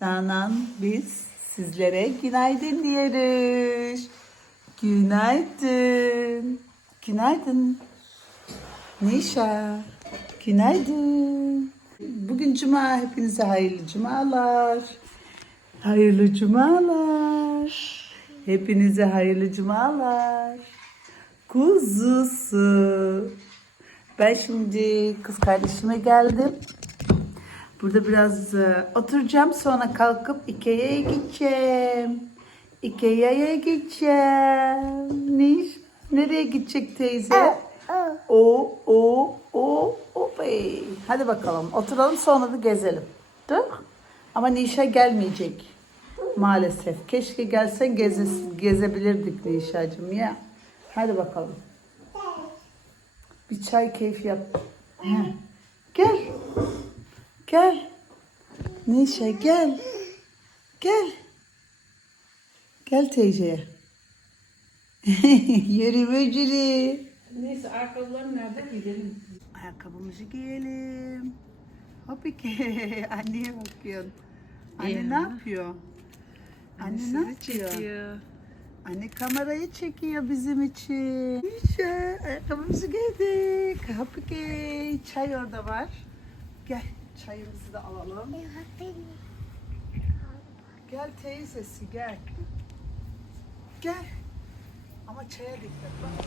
Canan biz sizlere günaydın diyoruz. Günaydın. Günaydın. Nişa. Günaydın. Bugün cuma. Hepinize hayırlı cumalar. Hayırlı cumalar. Hepinize hayırlı cumalar. Kuzusu. Ben şimdi kız kardeşime geldim. Burada biraz e, oturacağım sonra kalkıp Ikea'ya gideceğim. Ikea'ya gideceğim. Ne iş? Nereye gidecek teyze? O, o, o, o bey. Hadi bakalım oturalım sonra da gezelim. Dur. Ama Nişa gelmeyecek. Maalesef. Keşke gelsen geze, gezebilirdik Nişacığım ya. Hadi bakalım. Bir çay keyfi yap. Heh. Gel. Gel. Nişa gel. Gel. Gel teyzeye. Yürü böcürü. Neyse ayakkabılarım nerede gidelim. Ayakkabımızı giyelim. Hopike. Anneye bakıyorsun. Anne Ya. ne yapıyor? Anne ne yapıyor? çekiyor. Anne kamerayı çekiyor bizim için. Nişa ayakkabımızı giydik. Hopike. Çay orada var. Gel çayımızı da alalım. Gel teyzesi gel. Gel. Ama çaya dikkat bak.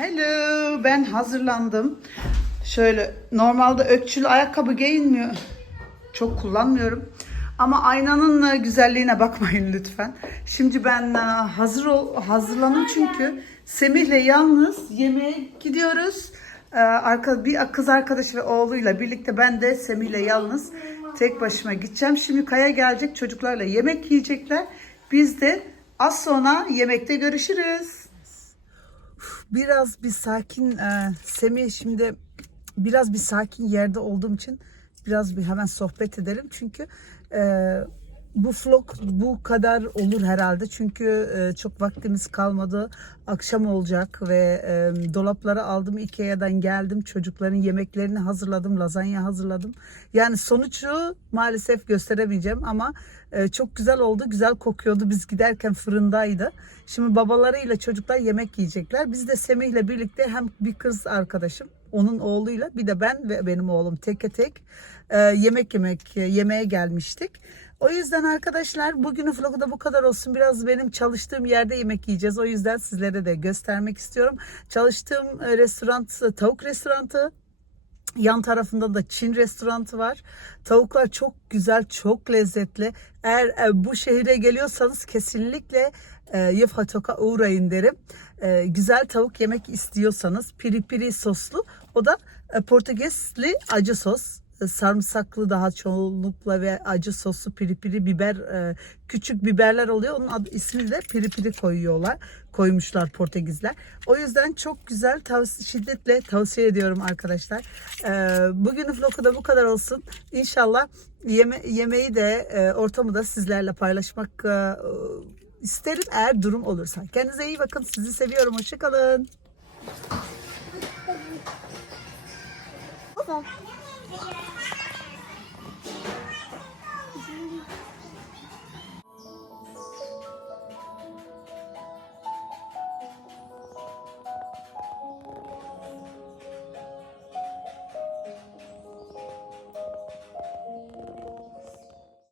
Hello, ben hazırlandım. Şöyle normalde ökçülü ayakkabı giyinmiyor. Çok kullanmıyorum. Ama aynanın e, güzelliğine bakmayın lütfen. Şimdi ben e, hazır ol, hazırlandım çünkü Semih'le yalnız yemeğe gidiyoruz. Ee, arka, bir kız arkadaşı ve oğluyla birlikte ben de Semih'le yalnız tek başıma gideceğim. Şimdi Kaya gelecek çocuklarla yemek yiyecekler. Biz de az sonra yemekte görüşürüz. Biraz bir sakin e, Semih şimdi biraz bir sakin yerde olduğum için biraz bir hemen sohbet edelim. Çünkü e, bu vlog bu kadar olur herhalde. Çünkü e, çok vaktimiz kalmadı. Akşam olacak ve e, dolapları aldım Ikea'dan geldim. Çocukların yemeklerini hazırladım. Lazanya hazırladım. Yani sonucu maalesef gösteremeyeceğim ama e, çok güzel oldu. Güzel kokuyordu. Biz giderken fırındaydı. Şimdi babalarıyla çocuklar yemek yiyecekler. Biz de Semih'le birlikte hem bir kız arkadaşım onun oğluyla bir de ben ve benim oğlum teke tek e, yemek yemek yemeğe gelmiştik. O yüzden arkadaşlar bugünün vlogu da bu kadar olsun. Biraz benim çalıştığım yerde yemek yiyeceğiz. O yüzden sizlere de göstermek istiyorum. Çalıştığım e, restoran e, tavuk restoranı. Yan tarafında da Çin restoranı var. Tavuklar çok güzel, çok lezzetli. Eğer e, bu şehire geliyorsanız kesinlikle e, Yefhatok'a uğrayın derim. Güzel tavuk yemek istiyorsanız piri piri soslu. O da Portekizli acı sos. Sarımsaklı daha çoğunlukla ve acı soslu piri piri biber e, küçük biberler oluyor. Onun adı, ismini de piri piri koyuyorlar. Koymuşlar Portekizler. O yüzden çok güzel tavsiye, şiddetle tavsiye ediyorum arkadaşlar. E, bugünün vlogu da bu kadar olsun. İnşallah yeme, yemeği de e, ortamı da sizlerle paylaşmak isterim eğer durum olursa. Kendinize iyi bakın. Sizi seviyorum. Hoşçakalın.